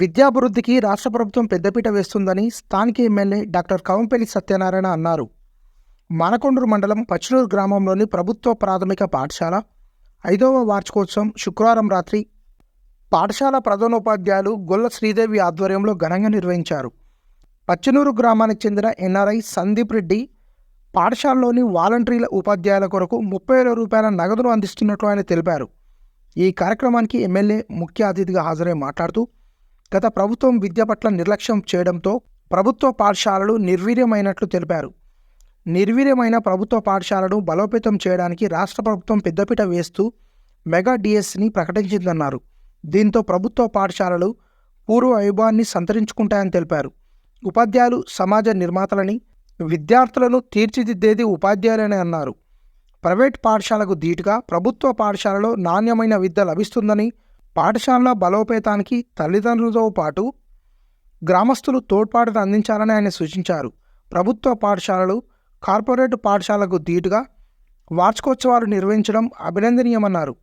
విద్యాభివృద్ధికి రాష్ట్ర ప్రభుత్వం పెద్దపీట వేస్తుందని స్థానిక ఎమ్మెల్యే డాక్టర్ కవంపల్లి సత్యనారాయణ అన్నారు. మానకొండూరు మండలం పచ్నూరు గ్రామంలోని ప్రభుత్వ ప్రాథమిక పాఠశాల 5వ వార్షికోత్సవం శుక్రవారం రాత్రి పాఠశాల ప్రధానోపాధ్యాయులు గొల్ల శ్రీదేవి ఆధ్వర్యంలో ఘనంగా నిర్వహించారు. పచ్చనూరు గ్రామానికి చెందిన ఎన్ఆర్ఐ సందీప్ రెడ్డి పాఠశాలలోని వాలంటీర్ల ఉపాధ్యాయుల కొరకు 30,000 రూపాయల నగదును అందిస్తున్నట్లు ఆయన తెలిపారు. ఈ కార్యక్రమానికి ఎమ్మెల్యే ముఖ్య అతిథిగా హాజరై మాట్లాడుతూ గత ప్రభుత్వం విద్య పట్ల నిర్లక్ష్యం చేయడంతో ప్రభుత్వ పాఠశాలలు నిర్వీర్యమైనట్లు తెలిపారు. నిర్వీర్యమైన ప్రభుత్వ పాఠశాలను బలోపేతం చేయడానికి రాష్ట్ర ప్రభుత్వం పెద్దపీట వేస్తూ మెగా డిఎస్ని ప్రకటించిందన్నారు. దీంతో ప్రభుత్వ పాఠశాలలు పూర్వ వైభవాన్ని సంతరించుకుంటాయని తెలిపారు. ఉపాధ్యాయులు సమాజ నిర్మాతలని, విద్యార్థులను తీర్చిదిద్దేది ఉపాధ్యాయులని అన్నారు. ప్రైవేట్ పాఠశాలకు ధీటుగా ప్రభుత్వ పాఠశాలలో నాణ్యమైన విద్య లభిస్తుందని, పాఠశాలల బలోపేతానికి తల్లిదండ్రులతో పాటు గ్రామస్తులు తోడ్పాటును అందించాలని ఆయన సూచించారు. ప్రభుత్వ పాఠశాలలు కార్పొరేట్ పాఠశాలకు ధీటుగా వార్షికోత్సవాలు నిర్వహించడం అభినందనీయమన్నారు.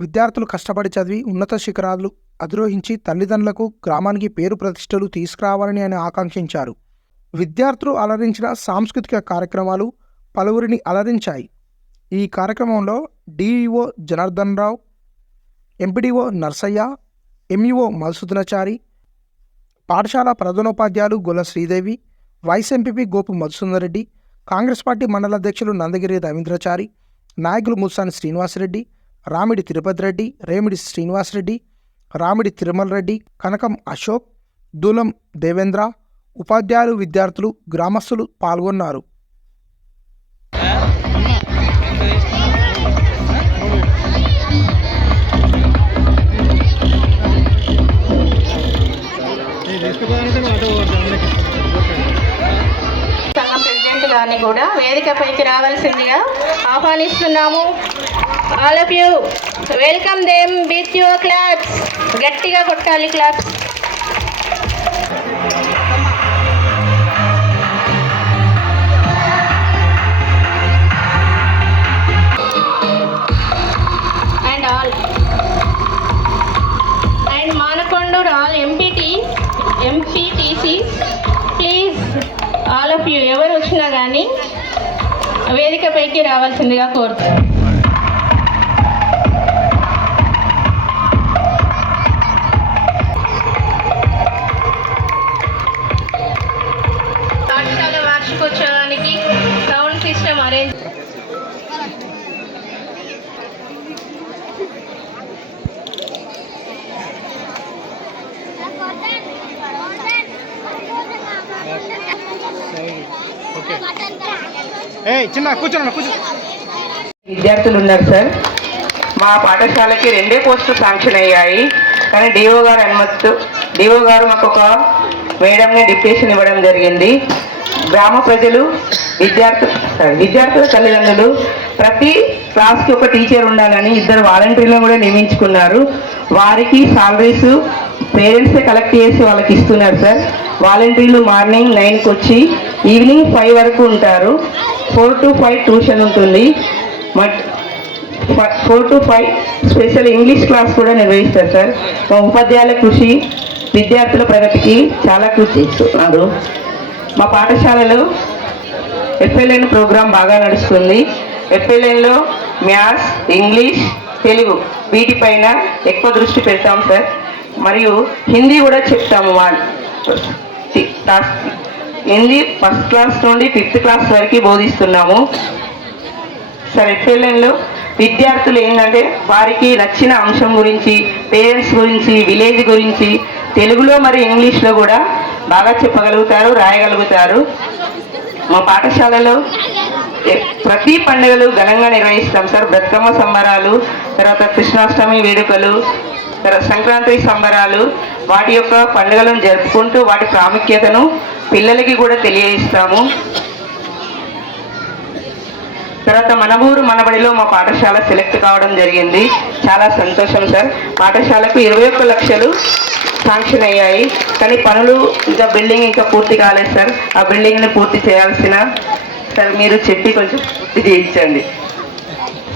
విద్యార్థులు కష్టపడి చదివి ఉన్నత శిఖరాలు అధిరోహించి తల్లిదండ్రులకు, గ్రామానికి పేరు ప్రతిష్టలు తీసుకురావాలని ఆయన ఆకాంక్షించారు. విద్యార్థులు అలరించిన సాంస్కృతిక కార్యక్రమాలు పలువురిని అలరించాయి. ఈ కార్యక్రమంలో DEO Janardhan Rao, MPDO Narsaiah, MEO Madhusudanachari, పాఠశాల ప్రధానోపాధ్యాయులు Golla Sridevi, vice MPP Gopu Madhusudana Reddy, Congress party మండల అధ్యక్షులు నందగిరి రవీంద్రచారి, నాయకులు ముత్సాని శ్రీనివాసరెడ్డి, రామిడి తిరుపతి రెడ్డి, రేమిడి శ్రీనివాసరెడ్డి, రామిడి తిరుమల రెడ్డి, కనకం అశోక్, దూలం దేవేంద్ర, ఉపాధ్యాయులు, విద్యార్థులు, గ్రామస్తులు పాల్గొన్నారు. సంఘం ప్రెసిడెంట్ గారిని కూడా వేదికపైకి రావాల్సిందిగా ఆహ్వానిస్తున్నాము. All of you welcome them with your claps. గట్టిగా కొట్టాలి claps. And all and Manakondur all MPTC please all of you ఎవరు వచ్చినా కానీ వేదికపైకి రావాల్సిందిగా కోరుతున్నాను. పాఠశాల వార్షికోత్సవానికి సౌండ్ సిస్టమ్ అరేంజ్ విద్యార్థులు ఉన్నారు సార్. మా పాఠశాలకి 2 పోస్టులు శాంక్షన్ అయ్యాయి. కానీ డిఓ గారు అనుమతితో డిఓ గారు మాకు ఒక మేడంని డిప్యూటేషన్ ఇవ్వడం జరిగింది. గ్రామ ప్రజలు, విద్యార్థుల తల్లిదండ్రులు ప్రతి క్లాస్కి ఒక టీచర్ ఉండాలని 2 వాలంటీర్లను కూడా నియమించుకున్నారు. వారికి సాలరీస్ పేరెంట్సే కలెక్ట్ చేసి వాళ్ళకి ఇస్తున్నారు సార్. వాలంటీర్లు మార్నింగ్ 9కి వచ్చి ఈవినింగ్ 5 వరకు ఉంటారు. 4 to 5 ట్యూషన్ ఉంటుంది. 4 to 5 స్పెషల్ ఇంగ్లీష్ క్లాస్ కూడా నిర్వహిస్తారు సార్. మా ఉపాధ్యాయుల కృషి విద్యార్థుల ప్రగతికి చాలా కృషి చేస్తున్నారు. మా పాఠశాలలో ఎఫ్ఎల్ఎన్ ప్రోగ్రాం బాగా నడుస్తుంది. ఎఫ్ఎల్ఎన్లో మ్యాథ్స్, ఇంగ్లీష్, తెలుగు వీటిపైన ఎక్కువ దృష్టి పెడతాం సార్. మరియు హిందీ కూడా చెప్తాము. హిందీ 1st క్లాస్ నుండి 5th క్లాస్ వరకు బోధిస్తున్నాము సార్. ఎఫ్ఎల్ఎన్లో విద్యార్థులు ఏంటంటే వారికి నచ్చిన అంశం గురించి, పేరెంట్స్ గురించి, విలేజ్ గురించి తెలుగులో మరి ఇంగ్లీష్లో కూడా బాగా చెప్పగలుగుతారు, రాయగలుగుతారు. మా పాఠశాలలో ప్రతి పండుగలు ఘనంగా నిర్వహిస్తాం సార్. బతుకమ్మ సంబరాలు, తర్వాత కృష్ణాష్టమి వేడుకలు, సంక్రాంతి సంబరాలు, వాటి యొక్క పండుగలను జరుపుకుంటూ వాటి ప్రాముఖ్యతను పిల్లలకి కూడా తెలియజేస్తాము. తర్వాత మన ఊరు మనబడిలో మా పాఠశాల సెలెక్ట్ కావడం జరిగింది. చాలా సంతోషం సార్. పాఠశాలకు 21 లక్షలు శాంక్షన్ అయ్యాయి. కానీ పనులు ఇంకా బిల్డింగ్ ఇంకా పూర్తి కాలేదు సార్. ఆ బిల్డింగ్ని పూర్తి చేయాల్సిన సార్ మీరు చెప్పి కొంచెం పూర్తి చేయించండి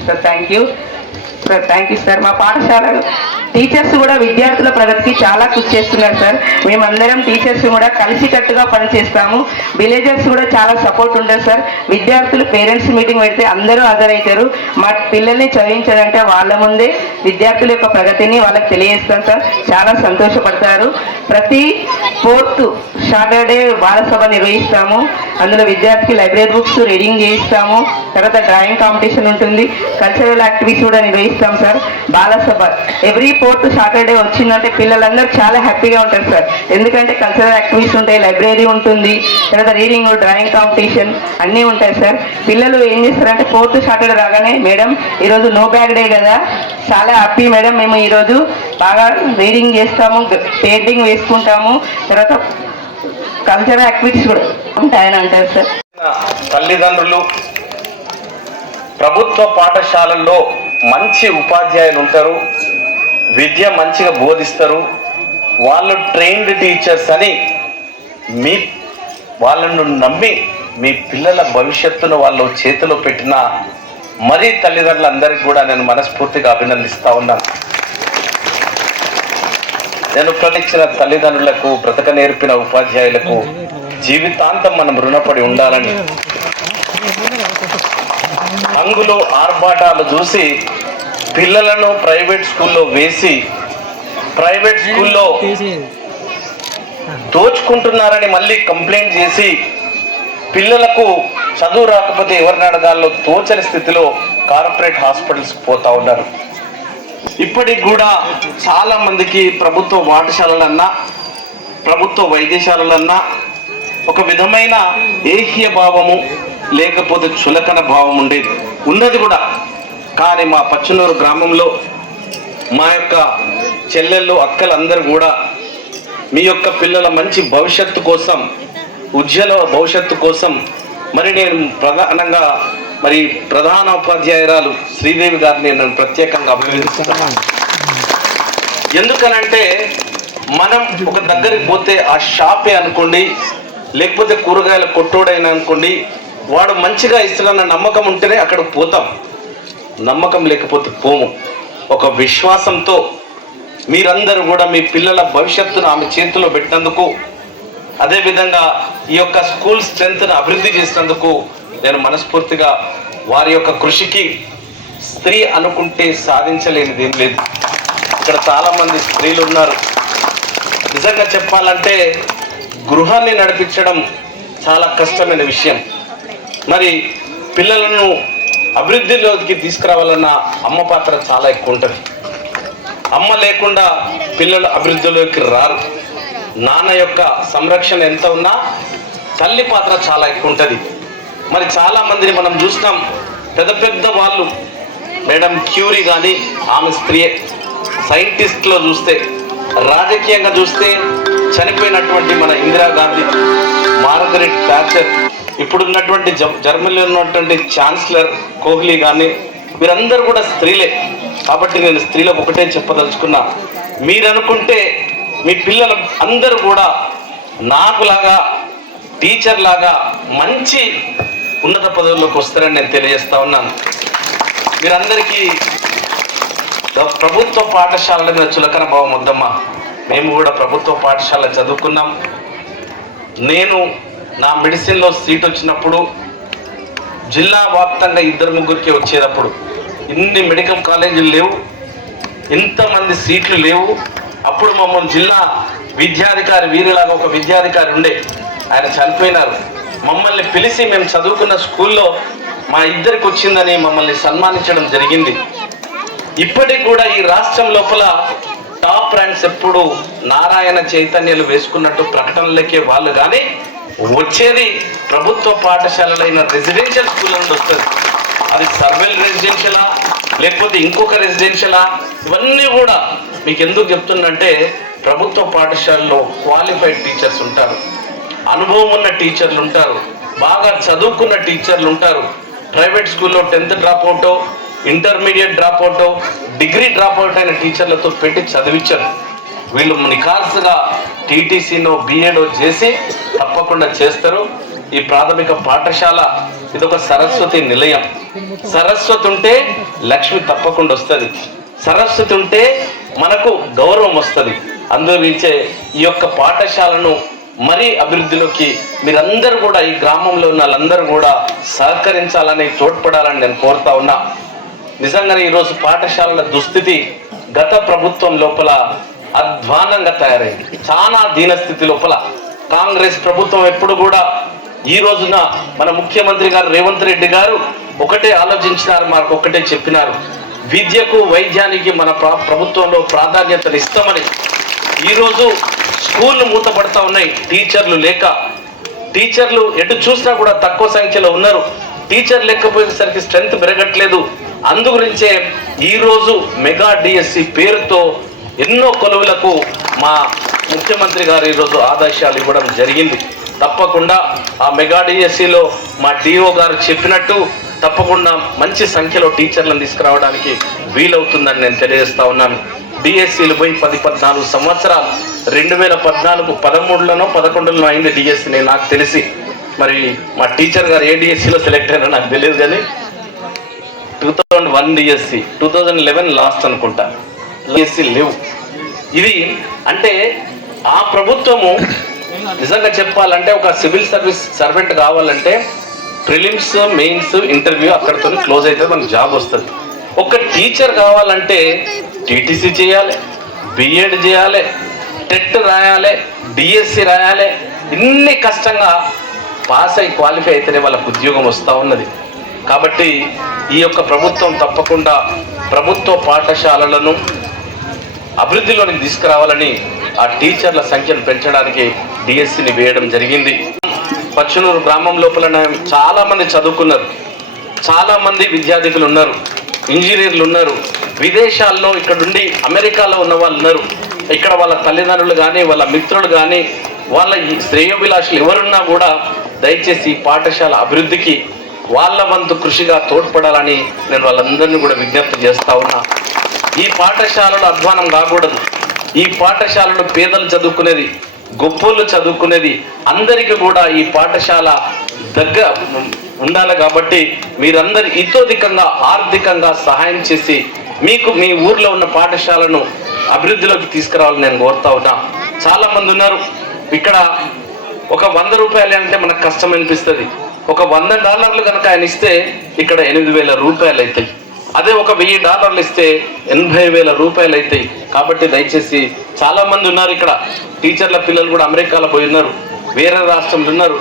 సార్. Thank you sir. మా పాఠశాల టీచర్స్ కూడా విద్యార్థుల ప్రగతికి చాలా కృషి చేస్తున్నారు సార్. మేమందరం టీచర్స్ కూడా కలిసికట్టుగా పనిచేస్తాము. విలేజర్స్ కూడా చాలా సపోర్ట్ ఉంటుంది సార్. విద్యార్థులు పేరెంట్స్ మీటింగ్ పెడితే అందరూ హాజరవుతారు. మా పిల్లల్ని చదివించాలంటే వాళ్ళ ముందే విద్యార్థుల యొక్క ప్రగతిని వాళ్ళకి తెలియజేస్తాం సార్. చాలా సంతోషపడతారు. ప్రతి 4th సాటర్డే బాలసభ నిర్వహిస్తాము. అందులో విద్యార్థికి లైబ్రరీ బుక్స్ రీడింగ్ చేయిస్తాము. తర్వాత డ్రాయింగ్ కాంపిటీషన్ ఉంటుంది. కల్చరల్ యాక్టివిటీస్ కూడా నిర్వహిస్తాం సార్. బాలసభ ఎవ్రీ 4th సాటర్డే వచ్చిందంటే పిల్లలందరూ చాలా హ్యాపీగా ఉంటారు సార్. ఎందుకంటే కల్చరల్ యాక్టివిటీస్ ఉంటాయి, లైబ్రరీ ఉంటుంది, తర్వాత రీడింగ్, డ్రాయింగ్ కాంపిటీషన్ అన్నీ ఉంటాయి సార్. పిల్లలు ఏం చేస్తారంటే 4th సాటర్డే రాగానే మేడం ఈరోజు నో బ్యాగ్ డే కదా, చాలా హ్యాపీ మేడం, మేము ఈరోజు బాగా రీడింగ్ చేస్తాము, పెయింటింగ్ వేసుకుంటాము, తర్వాత కల్చరల్ యాక్టివిటీస్ కూడా ఉంటాయని అంటారు సార్. తల్లిదండ్రులు ప్రభుత్వ పాఠశాలల్లో మంచి ఉపాధ్యాయులు ఉంటారు, విద్య మంచిగా బోధిస్తారు, వాళ్ళు ట్రైన్డ్ టీచర్స్ అని మీ వాళ్ళను నమ్మి మీ పిల్లల భవిష్యత్తును వాళ్ళు చేతిలో పెట్టిన మరీ తల్లిదండ్రులందరికీ కూడా నేను మనస్ఫూర్తిగా అభినందిస్తా ఉన్నాను. నేను ప్రతిచ్చిన తల్లిదండ్రులకు, బ్రతక నేర్పిన ఉపాధ్యాయులకు జీవితాంతం మనం రుణపడి ఉండాలని, హంగులు ఆర్భాటాలు చూసి పిల్లలను ప్రైవేట్ స్కూల్లో వేసి ప్రైవేట్ స్కూల్లో దోచుకుంటున్నారని మళ్ళీ కంప్లైంట్ చేసి పిల్లలకు చదువు రాకపోతే ఎవరిని అడగాలో తోచని స్థితిలో కార్పొరేట్ హాస్పిటల్స్ పోతా ఉన్నారు. ఇప్పటికి కూడా చాలా మందికి ప్రభుత్వ పాఠశాలలన్నా ప్రభుత్వ వైద్యశాలలన్నా ఒక విధమైన ఏహ్య భావము లేకపోతే చులకన భావం ఉండేది, ఉన్నది కూడా. కానీ మా పచ్చనూరు గ్రామంలో మా యొక్క చెల్లెళ్ళు, అక్కలందరూ కూడా మీ యొక్క పిల్లల మంచి భవిష్యత్తు కోసం, ఉజ్వల భవిష్యత్తు కోసం మరి నేను ప్రధానంగా ప్రధాన ఉపాధ్యాయురాలు శ్రీదేవి గారిని నేను ప్రత్యేకంగా అభినందిస్తున్నాను. ఎందుకనంటే మనం ఒక దగ్గరికి పోతే ఆ షాపే అనుకోండి, లేకపోతే కూరగాయల కొట్టోడైనా అనుకోండి, వాడు మంచిగా ఇస్తున్న నమ్మకం ఉంటేనే అక్కడికి పోతాం, నమ్మకం లేకపోతే పోము. ఒక విశ్వాసంతో మీరందరూ కూడా మీ పిల్లల భవిష్యత్తును ఆమె చేతిలో పెట్టినందుకు, అదేవిధంగా ఈ యొక్క స్కూల్ స్ట్రెంత్ను అభివృద్ధి చేసినందుకు నేను మనస్ఫూర్తిగా వారి యొక్క కృషికి, స్త్రీ అనుకుంటే సాధించలేనిది ఏం లేదు. ఇక్కడ చాలామంది స్త్రీలు ఉన్నారు. నిజంగా చెప్పాలంటే గృహాన్ని నడిపించడం చాలా కష్టమైన విషయం. మరి పిల్లలను అభివృద్ధిలోకి తీసుకురావాలన్న అమ్మ పాత్ర చాలా ఎక్కువ ఉంటుంది. అమ్మ లేకుండా పిల్లలు అభివృద్ధిలోకి రారు. నాన్న యొక్క సంరక్షణ ఎంత ఉన్నా తల్లి పాత్ర చాలా ఎక్కువ ఉంటుంది. మరి చాలా మందిని మనం చూస్తాం, పెద్ద పెద్ద వాళ్ళు, మేడం క్యూరీ కానీ ఆమె స్త్రీయే, సైంటిస్ట్లో చూస్తే, రాజకీయంగా చూస్తే చనిపోయినటువంటి మన ఇందిరాగాంధీ, మార్గరెట్ థాచర్, ఇప్పుడున్నటువంటి జర్మనీలో ఉన్నటువంటి ఛాన్సలర్ కోహ్లీ కానీ వీరందరూ కూడా స్త్రీలే. కాబట్టి నేను స్త్రీలకు ఒకటే చెప్పదలుచుకున్నా, మీరు అనుకుంటే మీ పిల్లలు అందరూ కూడా నాకులాగా, టీచర్ లాగా మంచి ఉన్నత పదవుల్లోకి వస్తారని నేను తెలియజేస్తా ఉన్నాను. మీరందరికీ ప్రభుత్వ పాఠశాలల మీద చులకన భావం వద్దమ్మా. మేము కూడా ప్రభుత్వ పాఠశాల చదువుకున్నాం. నేను నా మెడిసిన్లో సీట్ వచ్చినప్పుడు జిల్లా వ్యాప్తంగా 2-3కి వచ్చేటప్పుడు ఇన్ని మెడికల్ కాలేజీలు లేవు, ఇంతమంది సీట్లు లేవు. అప్పుడు మమ్మల్ని జిల్లా విద్యాధికారి, వీరిలాగా ఒక విద్యాధికారి ఉండే, ఆయన చనిపోయినారు. మమ్మల్ని పిలిచి మేము చదువుకున్న స్కూల్లో మా ఇద్దరికి వచ్చిందని మమ్మల్ని సన్మానించడం జరిగింది. ఇప్పటికి కూడా ఈ రాష్ట్రం లోపల టాప్ ర్యాంక్స్ ఎప్పుడు నారాయణ చైతన్యాలు వేసుకున్నట్టు ప్రకటనలకే వాళ్ళు, కానీ వచ్చేది ప్రభుత్వ పాఠశాలలైన రెసిడెన్షియల్ స్కూల్ నుండి వస్తుంది. అది సర్వేల్ రెసిడెన్షియలా లేకపోతే ఇంకొక రెసిడెన్షియలా, ఇవన్నీ కూడా మీకు ఎందుకు చెప్తున్నంటే ప్రభుత్వ పాఠశాలలో క్వాలిఫైడ్ టీచర్స్ ఉంటారు, అనుభవం ఉన్న టీచర్లు ఉంటారు, బాగా చదువుకున్న టీచర్లు ఉంటారు. ప్రైవేట్ స్కూల్లో 10th డ్రాప్అవుటో, ఇంటర్మీడియట్ డ్రాప్అవుటో, డిగ్రీ డ్రాప్అవుట్ అయిన టీచర్లతో పెట్టి చదివించారు. వీళ్ళు నిఖార్సుగా టీటీసీనో బిఎడో చేసి తప్పకుండా చేస్తారు. ఈ ప్రాథమిక పాఠశాల ఇదొక సరస్వతి నిలయం. సరస్వతి ఉంటే లక్ష్మి తప్పకుండా వస్తుంది. సరస్వతి ఉంటే మనకు గౌరవం వస్తుంది. అందుగురించే ఈ యొక్క పాఠశాలను మరీ అభివృద్ధిలోకి మీరందరూ కూడా, ఈ గ్రామంలో ఉన్న వాళ్ళందరూ కూడా సహకరించాలని, తోడ్పడాలని నేను కోరుతా ఉన్నా. నిజంగానే ఈరోజు పాఠశాలల దుస్థితి గత ప్రభుత్వం లోపల అధ్వానంగా తయారైంది. చాలా దీనస్థితి లోపల కాంగ్రెస్ ప్రభుత్వం ఎప్పుడు కూడా, ఈ రోజున మన ముఖ్యమంత్రి గారు రేవంత్ రెడ్డి గారు ఒకటే ఆలోచించినారు, మనకు ఒకటే చెప్పినారు, విద్యకు వైద్యానికి మన ప్రభుత్వంలో ప్రాధాన్యతను ఇస్తామని. ఈరోజు స్కూళ్ళు మూతపడతా ఉన్నాయి, టీచర్లు లేక. టీచర్లు ఎటు చూసినా కూడా తక్కువ సంఖ్యలో ఉన్నారు. టీచర్ లేకపోయేసరికి స్ట్రెంత్ పెరగట్లేదు. అందుగురించే ఈరోజు మెగా డిఎస్సి పేరుతో ఎన్నో కొలువులకు మా ముఖ్యమంత్రి గారు ఈరోజు ఆదేశాలు ఇవ్వడం జరిగింది. తప్పకుండా ఆ మెగా డిఎస్సిలో మా డిఓ గారు చెప్పినట్టు తప్పకుండా మంచి సంఖ్యలో టీచర్లను తీసుకురావడానికి వీలవుతుందని నేను తెలియజేస్తా ఉన్నాను. డిఎస్సీలు పోయి 14 సంవత్సరాలు, 2014 13లోనో 11లోనో అయింది డిఎస్సీ నాకు తెలిసి. మరి మా టీచర్ గారు ఏ డిఎస్సీలో సెలెక్ట్ అయ్యారో నాకు తెలియదు, కానీ 2001 డిఎస్సీ, 2011 లాస్ట్ అనుకుంటా, డిఎస్సీ లేవు. ఇది అంటే ఆ ప్రభుత్వము నిజంగా చెప్పాలంటే ఒక సివిల్ సర్వీస్ సర్వెంట్ కావాలంటే ప్రిలిమ్స్, మెయిన్స్, ఇంటర్వ్యూ అక్కడితో క్లోజ్ అయితే మనకు జాబ్ వస్తుంది. ఒక టీచర్ కావాలంటే టీటీసీ చేయాలి, బిఎడ్ చేయాలి, టెట్ రాయాలి, డిఎస్సి రాయాలి. ఇన్ని కష్టంగా పాస్ అయి క్వాలిఫై అయితేనే వాళ్ళకు ఉద్యోగం వస్తూ ఉన్నది. కాబట్టి ఈ యొక్క ప్రభుత్వం తప్పకుండా ప్రభుత్వ పాఠశాలలను అభివృద్ధిలోనికి తీసుకురావాలని, ఆ టీచర్ల సంఖ్యను పెంచడానికి డిఎస్సిని వేయడం జరిగింది. పచ్చనూరు గ్రామం లోపల చాలా మంది చదువుకున్నారు, చాలా మంది విద్యార్థులు ఉన్నారు, ఇంజనీర్లు ఉన్నారు, విదేశాల్లో ఇక్కడుండి అమెరికాలో ఉన్న వాళ్ళు ఉన్నారు. ఇక్కడ వాళ్ళ తల్లిదండ్రులు కానీ, వాళ్ళ మిత్రులు కానీ, వాళ్ళ శ్రేయోభిలాషులు ఎవరున్నా కూడా దయచేసి ఈ పాఠశాల అభివృద్ధికి వాళ్ళ వంతు కృషిగా తోడ్పడాలని నేను వాళ్ళందరినీ కూడా విజ్ఞప్తి చేస్తా ఉన్నా. ఈ పాఠశాలలో అధ్వానం కాకూడదు. ఈ పాఠశాలలో పేదలు చదువుకునేది, గొప్పోళ్ళు చదువుకునేది, అందరికీ కూడా ఈ పాఠశాల దగ్గర ఉండాలి. కాబట్టి మీరందరూ ఇతోధికంగా ఆర్థికంగా సహాయం చేసి మీకు మీ ఊర్లో ఉన్న పాఠశాలను అభివృద్ధిలోకి తీసుకురావాలని నేను కోరుతా ఉన్నా. చాలా మంది ఉన్నారు ఇక్కడ. ఒక 100 రూపాయలు అంటే మనకు కష్టం అనిపిస్తుంది. ఒక $100 కనుక ఆయన ఇస్తే ఇక్కడ 8,000 రూపాయలు అవుతాయి. అదే ఒక $1,000 ఇస్తే 80,000 రూపాయలు అవుతాయి. కాబట్టి దయచేసి చాలా మంది ఉన్నారు ఇక్కడ, టీచర్ల పిల్లలు కూడా అమెరికాలో పోయి ఉన్నారు, వేరే రాష్ట్రంలో ఉన్నారు.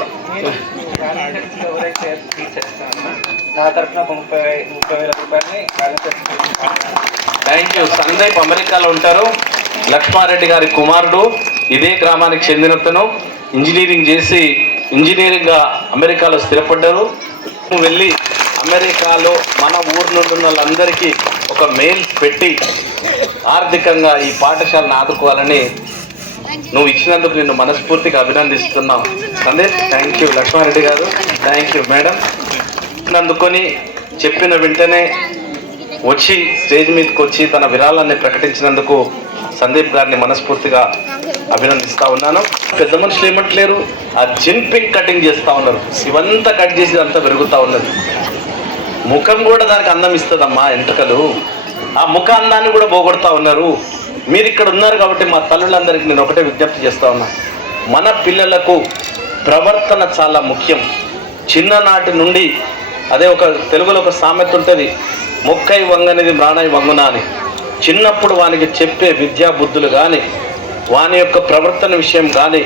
Thank you. సందీప్ అమెరికాలో ఉంటారు. లక్ష్మారెడ్డి గారి కుమారుడు, ఇదే గ్రామానికి చెందినతను, ఇంజనీరింగ్ చేసి ఇంజనీరింగ్గా అమెరికాలో స్థిరపడ్డారు. వెళ్ళి అమెరికాలో మన ఊరు నుండి ఉన్న వాళ్ళందరికీ ఒక మెయిల్ పెట్టి ఆర్థికంగా ఈ పాఠశాలను ఆదుకోవాలని నువ్వు ఇచ్చినందుకు నిన్ను మనస్ఫూర్తిగా అభినందిస్తున్నాం సందీప్. థ్యాంక్ యూ లక్ష్మారెడ్డి గారు, థ్యాంక్ యూ మేడం. అందుకొని చెప్పిన వెంటనే వచ్చి స్టేజ్ మీదకి వచ్చి తన విరాళాన్ని ప్రకటించినందుకు సందీప్ గారిని మనస్ఫూర్తిగా అభినందిస్తా ఉన్నాను. పెద్ద మనుషులు ఏమంటలేరు, ఆ జింపింగ్ కటింగ్ చేస్తూ ఉన్నారు. ఇవంతా కట్ చేసి అంతా పెరుగుతూ ఉన్నది. ముఖం కూడా దానికి అందం ఇస్తుందమ్మా, ఎంట్రుకలు. ఆ ముఖ అందాన్ని కూడా పోగొడతా ఉన్నారు. మీరు ఇక్కడ ఉన్నారు కాబట్టి మా తల్లులందరికీ నేను ఒకటే విజ్ఞప్తి చేస్తా ఉన్నా, మన పిల్లలకు ప్రవర్తన చాలా ముఖ్యం. చిన్ననాటి నుండి, అదే ఒక తెలుగులో ఒక సామెత ఉంటుంది, మొక్కై వంగనిది మ్రాణై వంగునా అని. చిన్నప్పుడు వానికి చెప్పే విద్యా బుద్ధులు కానీ, వాని యొక్క ప్రవర్తన విషయం కానీ,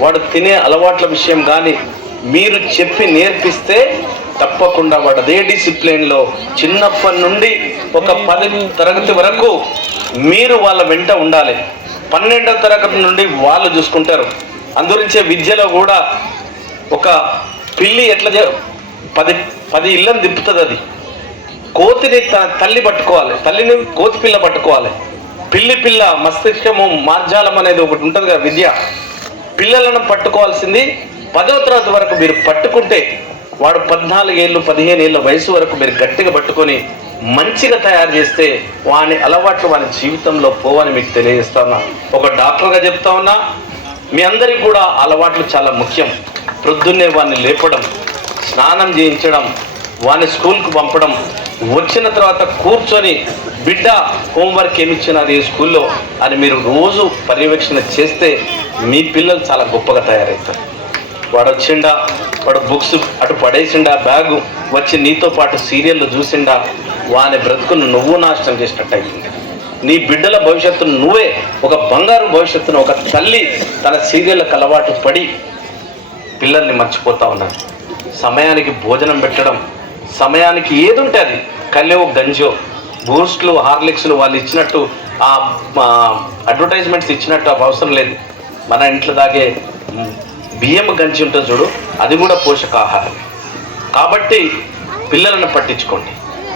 వాడు తినే అలవాట్ల విషయం కానీ మీరు చెప్పి నేర్పిస్తే తప్పకుండా వాడు అదే డిసిప్లిన్లో చిన్నప్పటి నుండి ఒక 10వ తరగతి వరకు మీరు వాళ్ళ వెంట ఉండాలి. 12వ తరగతి నుండి వాళ్ళు చూసుకుంటారు. అందుగురించే విద్యలో కూడా ఒక పిల్లి ఎట్లా 10 ఇళ్ళని తిప్పుతుంది. అది కోతిని తల్లి పట్టుకోవాలి, తల్లిని కోతి పిల్ల పట్టుకోవాలి. పిల్ల మస్తిష్కము మార్జాలం అనేది ఒకటి ఉంటుంది కదా విద్య. పిల్లలను పట్టుకోవాల్సింది 10వ తరగతి వరకు మీరు పట్టుకుంటే వాడు 14 ఏళ్ళు 15 ఏళ్ళ వయసు వరకు మీరు గట్టిగా పట్టుకొని మంచిగా తయారు చేస్తే వాని అలవాట్లు వాని జీవితంలో పోవని మీకు తెలియజేస్తా ఉన్నా. ఒక డాక్టర్గా చెప్తా ఉన్నా, మీ అందరికీ కూడా అలవాట్లు చాలా ముఖ్యం. ప్రొద్దున్నే వాడిని లేపడం, స్నానం చేయించడం, వాని స్కూల్కి పంపడం, వచ్చిన తర్వాత కూర్చొని బిడ్డ హోంవర్క్ ఏమి ఇచ్చినారు ఈ స్కూల్లో అని మీరు రోజు పర్యవేక్షణ చేస్తే మీ పిల్లలు చాలా గొప్పగా తయారవుతారు. వాడు వచ్చిండా, వాడు బుక్స్ అటు పడేసిండా, బ్యాగు వచ్చి నీతో పాటు సీరియళ్ళు చూసిండా, వాని బ్రతుకును నువ్వు నాశనం చేసినట్టు అయింది. నీ బిడ్డల భవిష్యత్తును నువ్వే, ఒక బంగారు భవిష్యత్తును ఒక తల్లి తన సీరియళ్ళకు అలవాటు పడి పిల్లల్ని మర్చిపోతా ఉన్నారు. సమయానికి భోజనం పెట్టడం, సమయానికి ఏది ఉంటే అది కళ్ళో గంజో బూస్ట్లు హార్లిక్స్లు వాళ్ళు ఇచ్చినట్టు ఆ అడ్వర్టైజ్మెంట్స్ ఇచ్చినట్టు అవసరం లేదు. మన ఇంట్లో దాగే బియ్యం గంజి ఉంటుంది చూడు, అది కూడా పోషకాహారం. కాబట్టి పిల్లలను పట్టించుకోండి,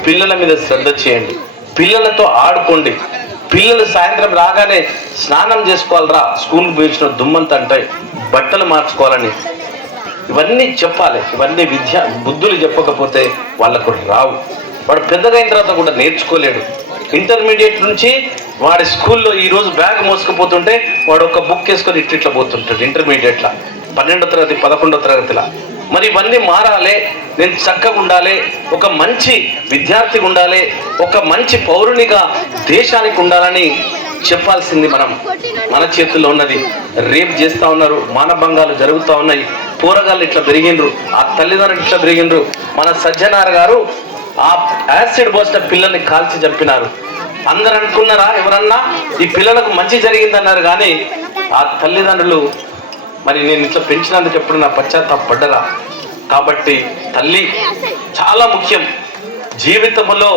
పిల్లల మీద శ్రద్ధ చేయండి, పిల్లలతో ఆడుకోండి. పిల్లలు సాయంత్రం రాగానే స్నానం చేసుకోవాలరా, స్కూల్కి పోయించిన దుమ్మంత అంటే బట్టలు మార్చుకోవాలని ఇవన్నీ చెప్పాలి. ఇవన్నీ బుద్ధులు చెప్పకపోతే వాళ్ళకు రావు. వాడు పెద్దగా అయిన తర్వాత కూడా నేర్చుకోలేడు. ఇంటర్మీడియట్ నుంచి వాడి స్కూల్లో ఈరోజు బ్యాగ్ మోసుకుపోతుంటే వాడు ఒక బుక్ వేసుకొని ఇట్లా పోతుంటాడు ఇంటర్మీడియట్లో, 12వ తరగతి 11వ తరగతిలో. మరి ఇవన్నీ మారాలి. నేను చక్కగా ఉండాలి, ఒక మంచి విద్యార్థిగా ఉండాలి, ఒక మంచి పౌరునిగా దేశానికి ఉండాలని చెప్పాల్సింది మన చేతుల్లో ఉన్నది. రేప్ చేస్తూ ఉన్నారు, మానభంగాలు జరుగుతూ ఉన్నాయి, పోరగాళ్ళు ఇట్లా పెరిగిండ్రు, ఆ తల్లిదండ్రులు ఇట్లా పెరిగిండ్రు. మన సజ్జనార్ గారు ఆ యాసిడ్ పోసిన పిల్లల్ని కాల్చి చంపినారు. అందరు అనుకున్నారా ఎవరన్నా ఈ పిల్లలకు మంచి జరిగిందన్నారు, కానీ ఆ తల్లిదండ్రులు మరి నేను ఇట్లా పెంచినందుకు ఎప్పుడు నా పశ్చాత్తాపడ్డరా? కాబట్టి తల్లి చాలా ముఖ్యం. జీవితంలో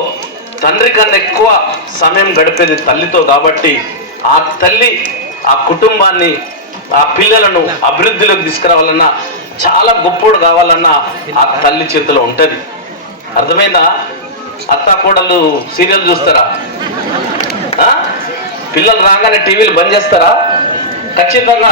తండ్రి కన్నా ఎక్కువ సమయం గడిపేది తల్లితో. కాబట్టి ఆ తల్లి ఆ కుటుంబాన్ని, ఆ పిల్లలను అభివృద్ధిలోకి తీసుకురావాలన్నా, చాలా గొప్పోడు కావాలన్నా ఆ తల్లి చేతిలో ఉంటుంది. అర్థమైందా? అత్తా కోడలు సీరియల్ చూస్తారా? పిల్లలు రాగానే టీవీలు బంద్ చేస్తారా? ఖచ్చితంగా